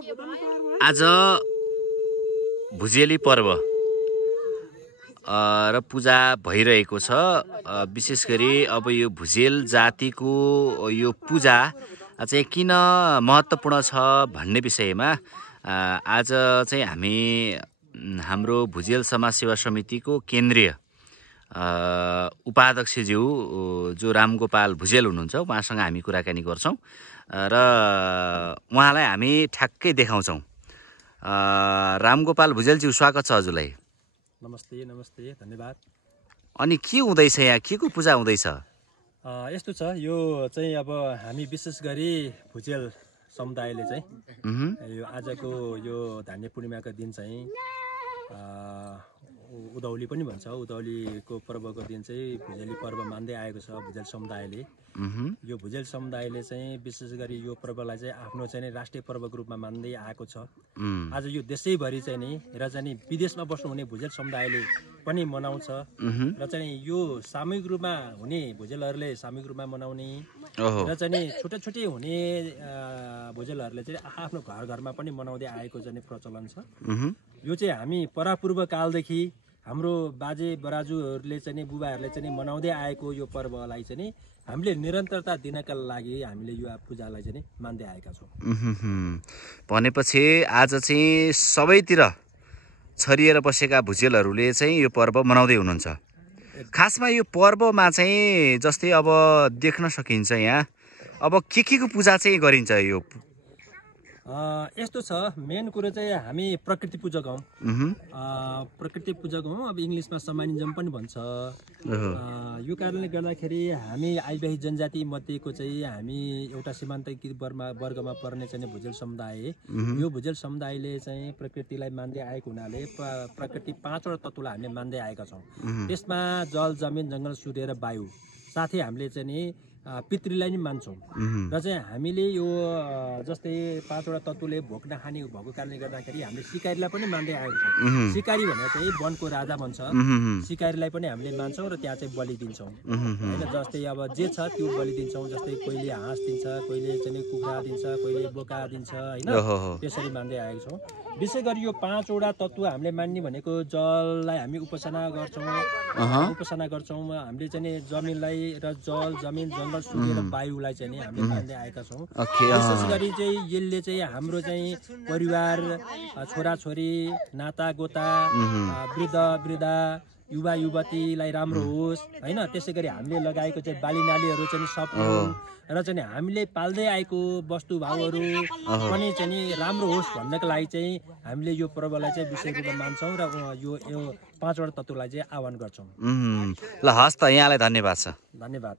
आज भुजेली पर्व र पूजा भइरहेको छ। विशेष गरी अब यो भुजेल जातिको यो पूजा चाहिँ किन महत्त्वपूर्ण छ भन्ने विषयमा आज चाहिँ हामी हाम्रो भुजेल समाज सेवा समितिको केन्द्रीय उपाध्यक्षज्यू जो रामगोपाल भुजेल हुनुहुन्छ उहाँसँग हामी कुराकानी गर्छौं र उहाँलाई हामी ठ्याक्कै देखाउँछौं। रामगोपाल भुजेलज्यू, स्वागत छ हजुरलाई। नमस्ते नमस्ते, धन्यवाद। अनि के हुँदैछ यहाँ, के को पूजा हुँदैछ? यस्तो छ, यो चाहिँ अब हामी विशेष गरी भुजेल समुदायले चाहिँ यो आजको यो धान्य पूर्णिमाको दिन चाहिँ उधौली पनि भन्छ, उधौलीको पर्वको दिन चाहिँ भुजेली पर्व मान्दै आएको छ भुजेल समुदायले। यो भुजेल समुदायले चाहिँ विशेष गरी यो पर्वलाई चाहिँ आफ्नो चाहिँ राष्ट्रिय पर्वको रूपमा मान्दै आएको छ। आज यो देशैभरि चाहिँ नि र चाहिँ विदेशमा बस्नुहुने भुजेल समुदायले पनि मनाउँछ र चाहिँ यो सामूहिक रूपमा हुने भुजेलहरूले सामूहिक रूपमा मनाउने र चाहिँ छुट्टै छुट्टै हुने भुजेलहरूले चाहिँ आफ्नो घर घरमा पनि मनाउँदै आएको चाहिँ प्रचलन छ। यो चाहिँ हामी परापूर्व कालदेखि हाम्रो बाजे बराजुहरूले चाहिँ बुबाहरूले चाहिँ मनाउँदै आएको यो पर्वलाई चाहिँ हामीले निरन्तरता दिनका लागि हामीले यो पूजालाई चाहिँ मान्दै आएका छौँ। भनेपछि आज चाहिँ सबैतिर छरिएर बसेका भुजेलहरूले चाहिँ यो पर्व मनाउँदै हुनुहुन्छ। खासमा यो पर्वमा चाहिँ जस्तै अब देख्न सकिन्छ यहाँ अब के को पूजा चाहिँ गरिन्छ? यो यस्तो छ, मेन कुरो चाहिँ हामी प्रकृति पूजक हौँ। प्रकृति पूजक हौँ, अब इङ्ग्लिसमा समानिजम पनि भन्छ। यो कारणले गर्दाखेरि हामी आदिवासी जनजाति मध्येको चाहिँ हामी एउटा सीमान्तकृत वर्गमा पर्ने चाहिँ भुजेल समुदाय। यो भुजेल समुदायले चाहिँ प्रकृतिलाई मान्दै आएको हुनाले प्रकृति 5 वटा तत्त्वलाई हामीले मान्दै आएका छौँ। त्यसमा जल, जमिन, जङ्गल, सूर्य र वायु, साथै हामीले चाहिँ पितृलाई नै मान्छौँ र चाहिँ हामीले यो जस्तै 5 वटा तत्त्वले भोक नखाने भएको कारणले गर्दाखेरि हामीले सिकारीलाई पनि मान्दै आएको छौँ। सिकारी भनेर चाहिँ वनको राजा भन्छ, सिकारीलाई पनि हामीले मान्छौँ र त्यहाँ चाहिँ बलि दिन्छौँ होइन। जस्तै अब जे छ त्यो बलि दिन्छौँ। जस्तै कोहीले हाँस दिन्छ, कोहीले चाहिँ कुखुरा दिन्छ, कोहीले बोका दिन्छ होइन, त्यसरी मान्दै आएको छौँ। विशेष गरी यो 5 वटा तत्त्व हामीले मान्ने भनेको जललाई हामी उपासना गर्छौँ। हामीले चाहिँ जमिनलाई र जल, जमिन, जङ्गल, सूर्य र वायुलाई चाहिँ हामीले मान्दै आएका छौँ। विशेष गरी चाहिँ यसले चाहिँ हाम्रो चाहिँ परिवार, छोराछोरी, नातागोता, वृद्ध वृद्धा, युवा युवतीलाई राम्रो होस् होइन। त्यसै गरी हामीले लगाएको चाहिँ बाली नालीहरू चाहिँ सपोर्ट र चाहिँ हामीले पाल्दै आएको वस्तुभावहरू पनि चाहिँ राम्रो होस् भन्नको लागि चाहिँ हामीले यो पर्वलाई चाहिँ विशेष रूपमा मान्छौँ र यो 5 वटा तत्त्वलाई चाहिँ आह्वान गर्छौँ। ल हस् त, यहाँलाई धन्यवाद छ। धन्यवाद।